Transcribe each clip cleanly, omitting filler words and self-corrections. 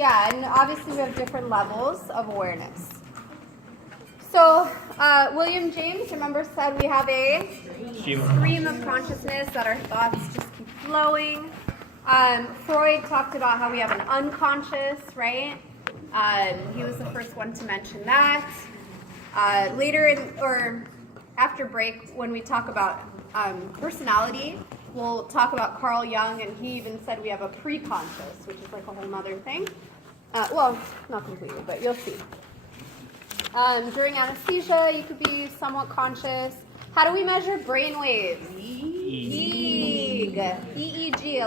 yeah, and obviously we have different levels of awareness. So, William James, remember, said we have a stream of consciousness, that our thoughts just keep flowing. Freud talked about how we have an unconscious, right? He was the first one to mention that. Later, or after break, when we talk about personality, we'll talk about Carl Jung, and he even said we have a pre-conscious, which is like a whole other thing. Well, not completely, but you'll see. During anesthesia, you could be somewhat conscious. How do we measure brain waves? EEG,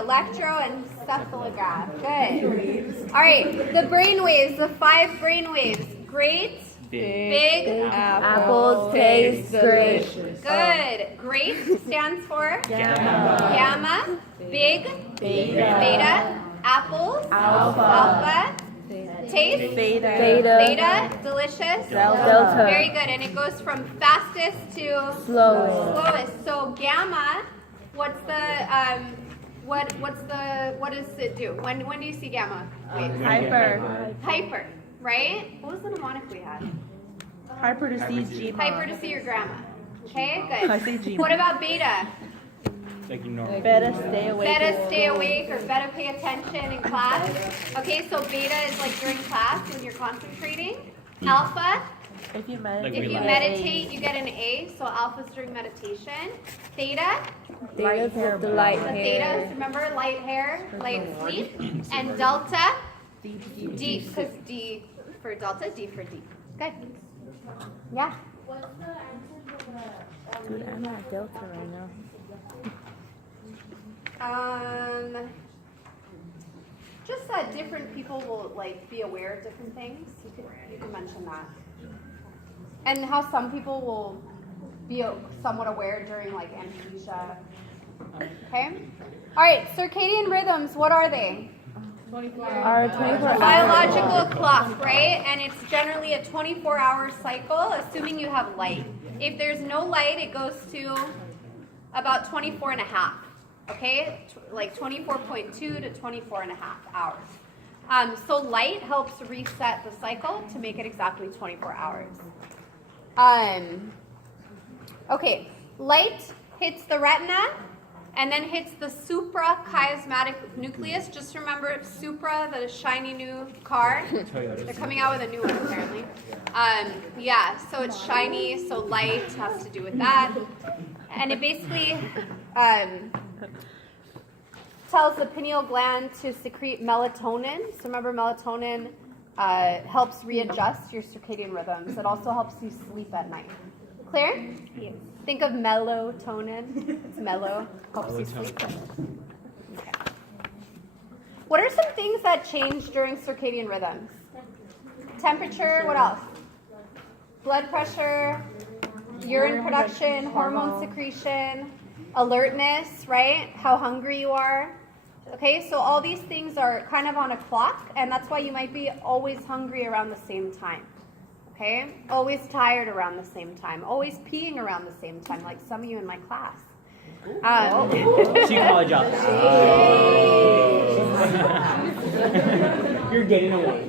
electroencephalograph. Good. All right, the brain waves, the 5 brain waves. Great, big, Apples taste great. Good. Great stands for gamma, big, beta, apples, alpha, taste, beta, delicious, Delta. Very good. And it goes from fastest to slowest. So gamma, what does it do? When do you see gamma? Wait. Hyper, right? What was the mnemonic we had? Hyper to see G. Hyper to see your grandma. Okay, good. I see G. What about beta? Better stay awake. Better stay awake or better pay attention in class. Okay, so beta is like during class when you're concentrating. Alpha, If you meditate, you get an A, so alpha's during meditation. Theta, Theta's with the light the hair. thetas, remember, light hair, light sleep. And delta, D, because D for delta, D for deep. Good. Yeah. Dude, I'm at Delta right now. Just that different people will like be aware of different things. You can mention that. And how some people will be somewhat aware during like anesthesia. Okay? All right, circadian rhythms, what are they? Our 24 Biological clock, right? And it's generally a 24-hour cycle, assuming you have light. If there's no light, it goes to about 24 and a half. Okay, like 24.2 to 24 and a half hours. So light helps reset the cycle to make it exactly 24 hours. Okay, light hits the retina and then hits the suprachiasmatic nucleus. Just remember supra, the shiny new car. They're coming out with a new one apparently. Yeah, so it's shiny, so light has to do with that. And it basically tells the pineal gland to secrete melatonin. So remember, melatonin helps readjust your circadian rhythms. It also helps you sleep at night. Clear? Yes. Think of melatonin. It's mellow. Helps you sleep. Okay. What are some things that change during circadian rhythms? Temperature. What else? Blood pressure. Urine production, hormone secretion, alertness, right? How hungry you are. Okay, so all these things are kind of on a clock, and that's why you might be always hungry around the same time. Okay? Always tired around the same time. Always peeing around the same time, like some of you in my class. She called you. You're getting away.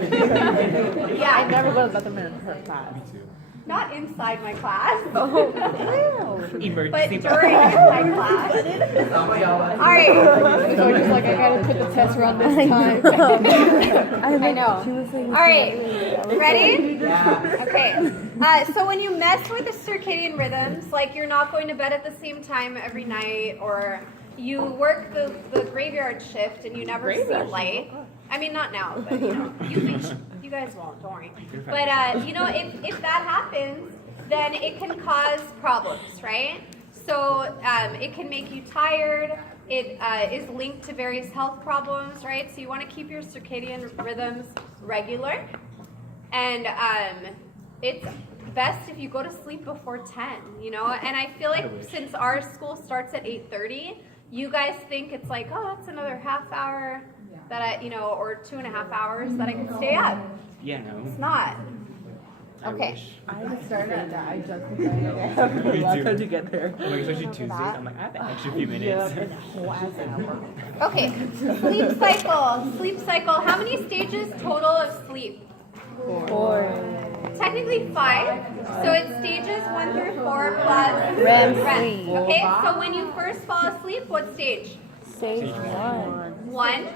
Yeah, I never go to the bathroom in her class. Me too. not inside my class. Emergency. But during my class. All right. So just like, I gotta put the test around this time. I know. All right. Ready? Okay. So when you mess with the circadian rhythms, like you're not going to bed at the same time every night, or you work the graveyard shift and you never see light. I mean, not now, but you guys won't, don't worry. But if that happens, then it can cause problems, right? So it can make you tired. It is linked to various health problems, right? So you want to keep your circadian rhythms regular, and it's best if you go to sleep before 10. And I feel like since our school starts at 8:30, you guys think it's like, oh, that's another half hour that or 2.5 hours that I can stay up. Yeah, no. It's not. Okay. I started at that. I just decided a lot of time to get there. Oh my gosh, especially Tuesdays. I'm like, I have an extra few minutes. Yeah, and a whole ass hour. Okay. Sleep cycle. Sleep cycle. How many stages total of sleep? 4. Technically 5. So it's stages 1 through 4 plus REM REM. sleep. Okay. So when you first fall asleep, what stage? Stage 1. 1,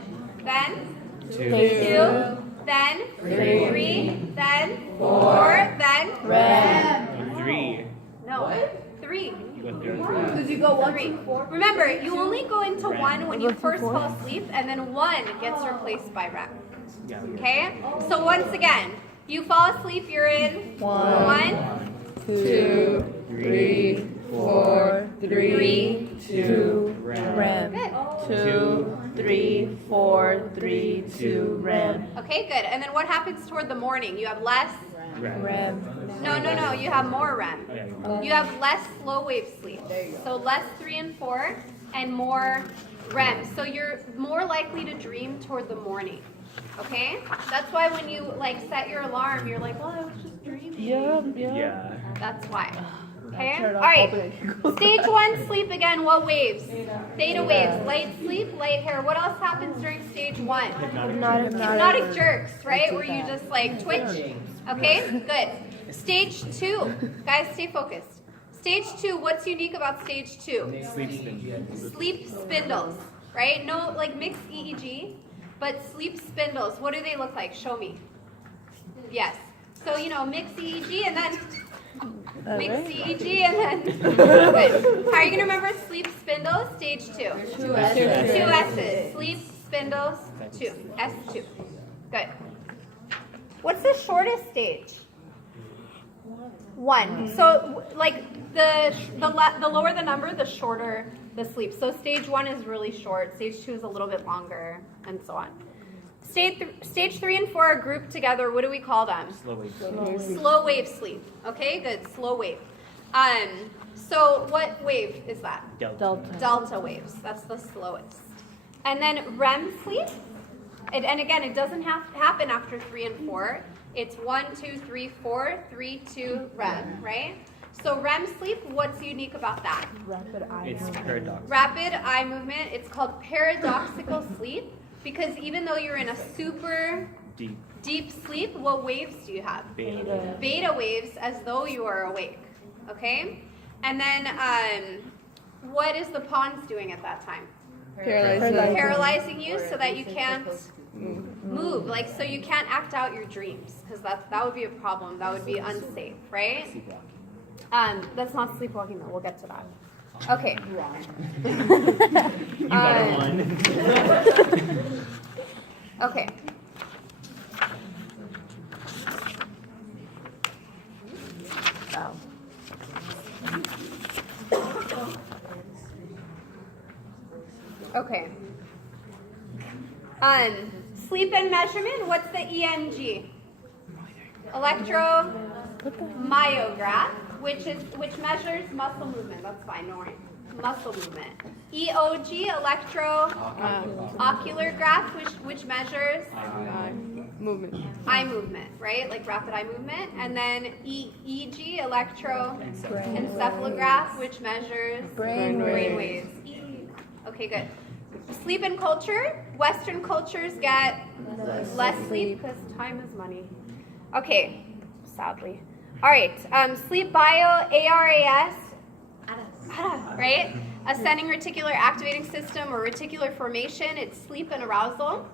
then 2. 2, then 3, then 4, then REM. 3. no 3. You go 3. Because you go 1 3. Remember, you only go into 1 when you first fall asleep, and then 1 gets replaced by REM. Yeah. Okay? So once again, you fall asleep, you're in 1, 2, 3, 4, 3, 2, REM. Good. 2, 3, 4, 3, 2, REM. Okay, good. And then what happens toward the morning? You have less? REM. No, you have more REM. Oh, yeah. You have less slow wave sleep. So less 3 and 4 and more REM. So you're more likely to dream toward the morning. Okay? That's why when you like set your alarm, you're like, well, I was just dreaming. Yeah. That's why. Okay? All right. Stage 1 sleep again. What waves? Theta waves. Light sleep, light hair. What else happens during stage 1? Hypnotic jerks, right? Where you just like twitch. Okay? Good. Stage 2. Guys, stay focused. Stage 2, what's unique about stage 2? Sleep spin. Sleep spindles, right? No, like mixed EEG, but sleep spindles. What do they look like? Show me. Yes. So, mixed EEG and then mixed EEG and then good. How are you going to remember sleep spindles? Stage 2. 2 S's. Sleep spindles 2. S2. Good. What's the shortest stage? 1. So, like the lower the number, the shorter the sleep. So stage 1 is really short. Stage 2 is a little bit longer, and so on. Stage 3 and 4 are grouped together. What do we call them? Slow wave. Slow wave sleep. Okay, good. Slow wave. So what wave is that? Delta waves. That's the slowest. And then REM sleep. And again, it doesn't have to happen after 3 and 4. It's 1, 2, 3, 4, 3, 2, REM, right? So REM sleep, what's unique about that? It's paradox. Rapid eye movement. It's called paradoxical sleep because even though you're in a super deep sleep, what waves do you have? Beta. Beta waves as though you are awake, okay? And then what is the pons doing at that time? Paralyzing you so that you can't move, like so you can't act out your dreams because that would be a problem. That would be unsafe, right? That's not sleepwalking though. We'll get to that. Okay. You got one. Okay. Okay. Sleep and measurement. What's the EMG? Electromyograph, which measures muscle movement. That's fine. No worries. Muscle movement. EOG, electroocular graph, which measures eye movement, right? Like rapid eye movement. And then EEG, electroencephalograph, which measures brain waves. Okay, good. Sleep and culture. Western cultures get less sleep because time is money. Okay, sadly. All right, sleep bio, ARAS, right? Ascending reticular activating system or reticular formation. It's sleep and arousal.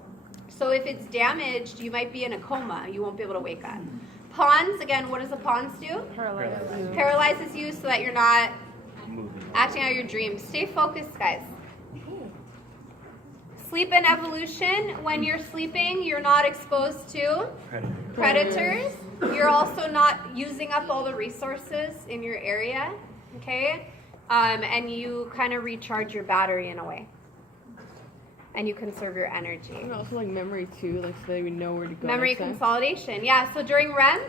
So if it's damaged, you might be in a coma. You won't be able to wake up. Pons, again, what does a pons do? Paralyzes you so that you're not acting out your dreams. Stay focused, guys. Sleep and evolution. When you're sleeping, you're not exposed to predators. You're also not using up all the resources in your area, okay? And you kind of recharge your battery in a way. And you conserve your energy. And also like memory too, like so that we know where to go. Memory consolidation, yeah. So during REM,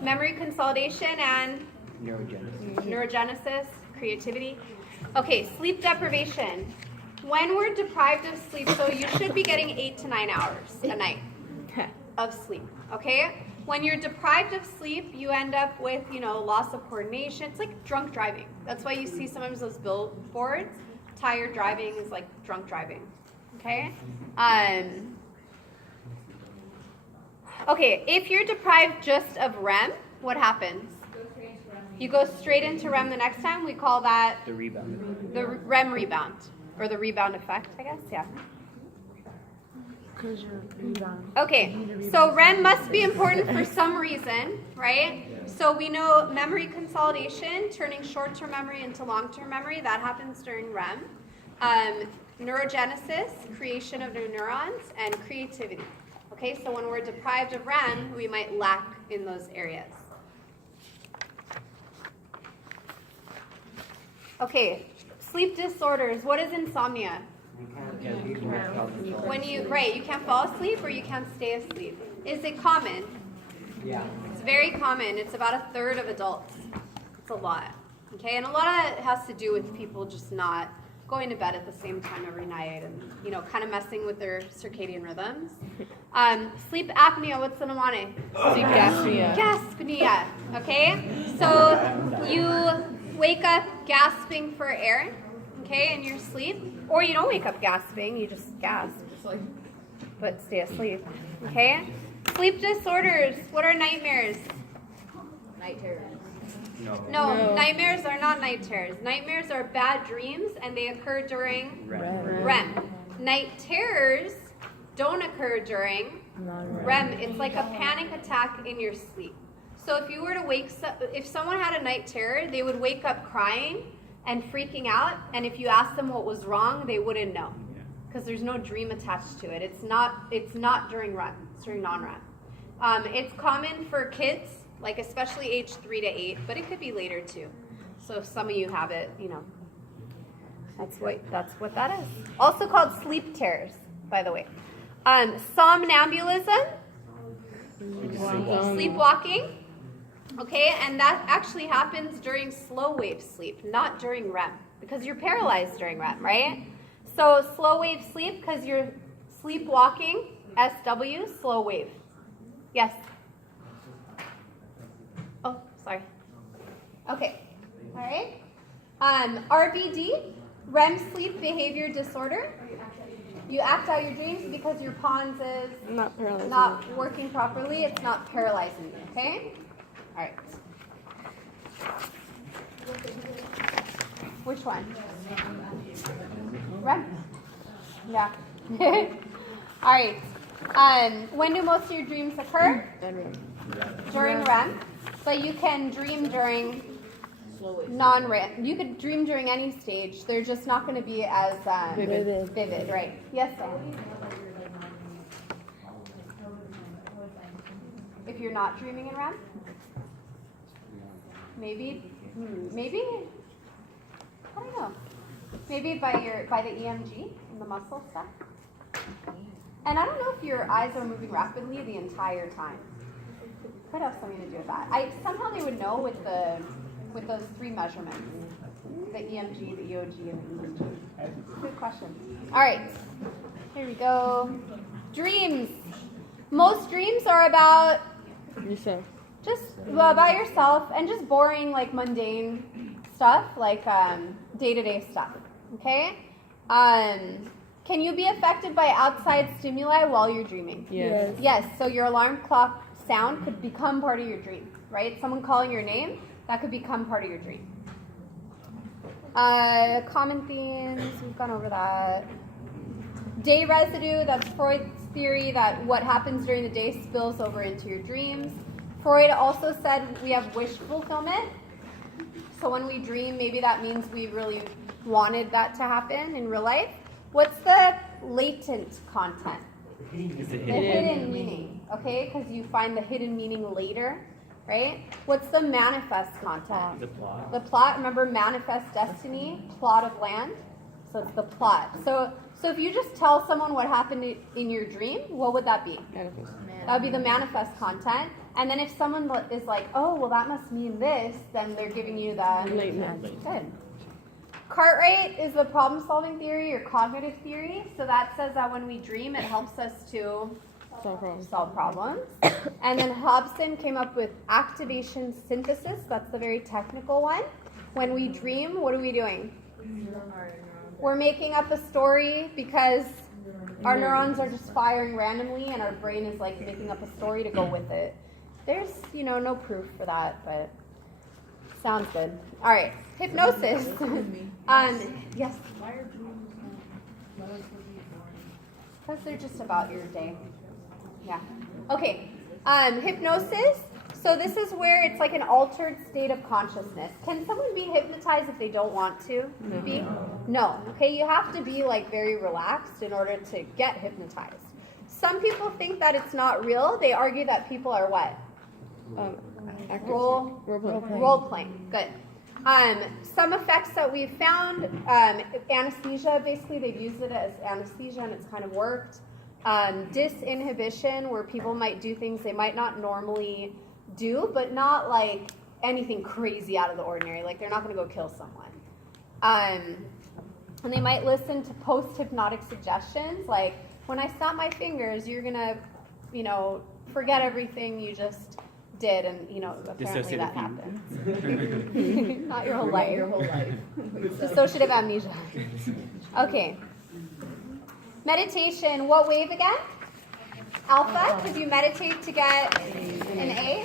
memory consolidation and neurogenesis, creativity. Okay, sleep deprivation. When we're deprived of sleep, so you should be getting 8 to 9 hours a night of sleep, okay? When you're deprived of sleep, you end up with, loss of coordination. It's like drunk driving. That's why you see sometimes those billboards. Tired driving is like drunk driving. Okay? Okay, if you're deprived just of REM, what happens? You go straight into REM the next time. We call that The rebound. the REM rebound, or the rebound effect, I guess. Yeah. Okay, so REM must be important for some reason, right? So we know memory consolidation, turning short-term memory into long-term memory, that happens during REM. Neurogenesis, creation of new neurons, and creativity. Okay, so when we're deprived of REM, we might lack in those areas. Okay, sleep disorders. What is insomnia? When you can't fall asleep or you can't stay asleep. Is it common? Yeah. It's very common. It's about 1/3 of adults. It's a lot. Okay, and a lot of it has to do with people just not going to bed at the same time every night and, kind of messing with their circadian rhythms. Sleep apnea, what's the mnemonic? Sleep gaspnea. Gaspnea, okay? So you wake up gasping for air, okay, in your sleep, or you don't wake up gasping, you just gasp, but stay asleep, okay? Sleep disorders, what are nightmares? Night terrors. No, nightmares are not night terrors. Nightmares are bad dreams, and they occur during REM. Night terrors don't occur during REM. It's like a panic attack in your sleep. So if you were to if someone had a night terror, they would wake up crying and freaking out, and if you asked them what was wrong, they wouldn't know, because there's no dream attached to it. It's not during REM. It's during non-REM. It's common for kids, like especially age 3 to 8, but it could be later too. So if some of you have it, that's what that is. Also called sleep terrors, by the way. Somnambulism, sleepwalking. Okay, and that actually happens during slow wave sleep, not during REM, because you're paralyzed during REM, right? So slow wave sleep, because you're sleepwalking, SW, slow wave. Yes? Oh, sorry. Okay, all right. RBD, REM sleep behavior disorder. You act out your dreams because your pons is not working properly. It's not paralyzing you, okay? All right. Which one? REM? Yeah. All right. When do most of your dreams occur? During REM. But you can dream during non-REM. You could dream during any stage. They're just not going to be as vivid, right? Yes, Sam? If you're not dreaming in REM? Maybe, I don't know. Maybe by the EMG and the muscle stuff. And I don't know if your eyes are moving rapidly the entire time. Could have something to do with that. Somehow they would know with those 3 measurements: the EMG, the EOG, and the EEG. Good question. All right, here we go. Dreams. Most dreams are about just about yourself and just boring, like mundane stuff, like day-to-day stuff. Okay. Can you be affected by outside stimuli while you're dreaming? Yes. Yes. So your alarm clock sound could become part of your dream, right? Someone calling your name, that could become part of your dream. Common themes, we've gone over that. Day residue, that's Freud's theory that what happens during the day spills over into your dreams. Freud also said we have wish fulfillment. So when we dream, maybe that means we really wanted that to happen in real life. What's the latent content? The hidden meaning, okay? Because you find the hidden meaning later, right? What's the manifest content? The plot. The plot, remember manifest destiny, plot of land? So it's the plot. So if you just tell someone what happened in your dream, what would that be? That would be the manifest content. And then if someone is like, oh, well, that must mean this, then they're giving you the latent. Good. Cartwright is the problem-solving theory or cognitive theory. So that says that when we dream, it helps us to solve problems. And then Hobson came up with activation synthesis. That's the very technical one. When we dream, what are we doing? We're making up a story because our neurons are just firing randomly and our brain is like making up a story to go with it. There's, no proof for that, but sounds good. All right, hypnosis. Yes? Because they're just about your day. Yeah. Okay. Hypnosis. So this is where it's like an altered state of consciousness. Can someone be hypnotized if they don't want to be? No. Okay, you have to be like very relaxed in order to get hypnotized. Some people think that it's not real. They argue that people are what? Role playing. Good. Some effects that we've found, anesthesia, basically they've used it as anesthesia and it's kind of worked. Disinhibition, where people might do things they might not normally do, but not like anything crazy out of the ordinary. Like they're not going to go kill someone. And they might listen to post-hypnotic suggestions, like when I snap my fingers, you're going to, forget everything you just did, and apparently that happens. Not your whole life. Dissociative amnesia. Okay. Meditation. What wave again? Alpha, because you meditate to get an A.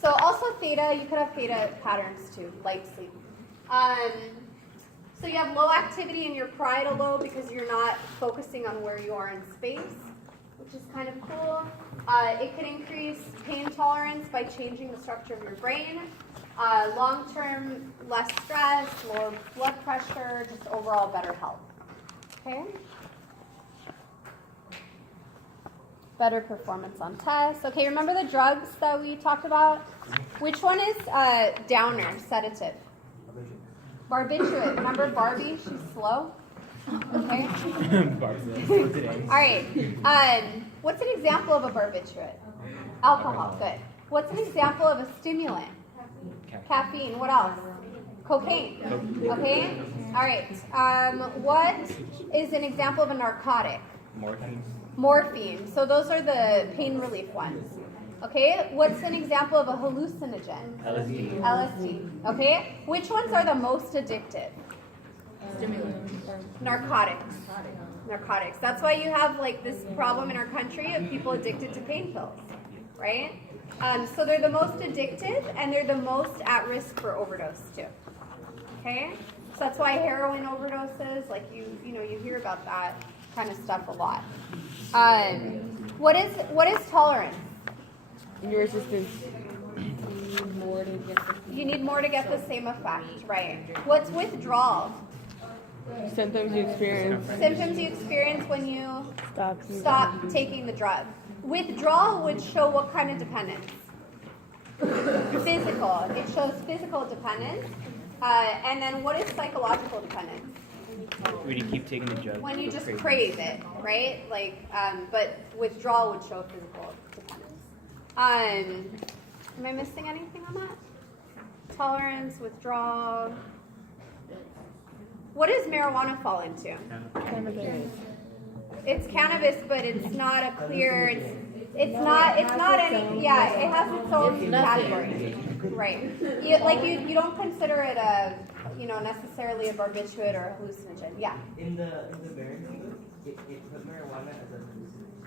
So also theta. You could have theta patterns too, light sleep. So you have low activity in your parietal lobe because you're not focusing on where you are in space, which is kind of cool. It can increase pain tolerance by changing the structure of your brain. Long-term, less stress, lower blood pressure, just overall better health. Okay? Better performance on tests. Okay, remember the drugs that we talked about? Which one is downer, sedative? Barbiturate. Remember Barbie? She's slow. Okay. All right. What's an example of a barbiturate? Alcohol. Good. What's an example of a stimulant? Caffeine. What else? Cocaine. Okay. All right. What is an example of a narcotic? Morphine. So those are the pain relief ones. Okay. What's an example of a hallucinogen? LSD. Okay. Which ones are the most addictive? Narcotics. That's why you have like this problem in our country of people addicted to pain pills, right? So they're the most addictive and they're the most at risk for overdose too. Okay, so that's why heroin overdoses, like you hear about that kind of stuff a lot. What is tolerance? Your resistance. You need more to get the same effect, right? What's withdrawal? Symptoms you experience. Symptoms you experience when you stop taking the drug. Withdrawal would show what kind of dependence? Physical. It shows physical dependence. And then what is psychological dependence? When you keep taking the drug. When you just crave it, right? Like, but withdrawal would show physical dependence. Am I missing anything on that? Tolerance, withdrawal. What does marijuana fall into? Cannabis. It's cannabis, but it's not a clear. It's not any. Yeah, it has its own category. Right. You don't consider it a necessarily a barbiturate or a hallucinogen. Yeah. In the Barron it put marijuana as a hallucinogen.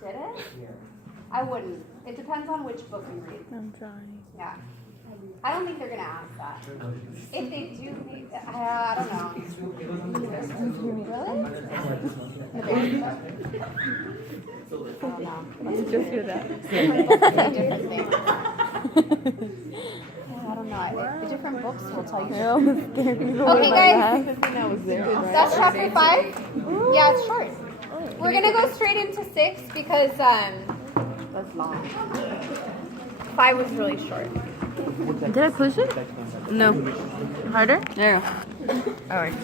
Did it? Yeah. I wouldn't. It depends on which book you read. I'm trying. Yeah. I don't think they're gonna ask that. If they do, I don't know. Really? I don't know. Let's just hear that. Different things. I don't know. Different books will tell you. Okay, guys. That's chapter 5. Yeah, it's short. We're gonna go straight into 6 because That's long. 5 was really short. Did I push it? No. Harder? There. All right.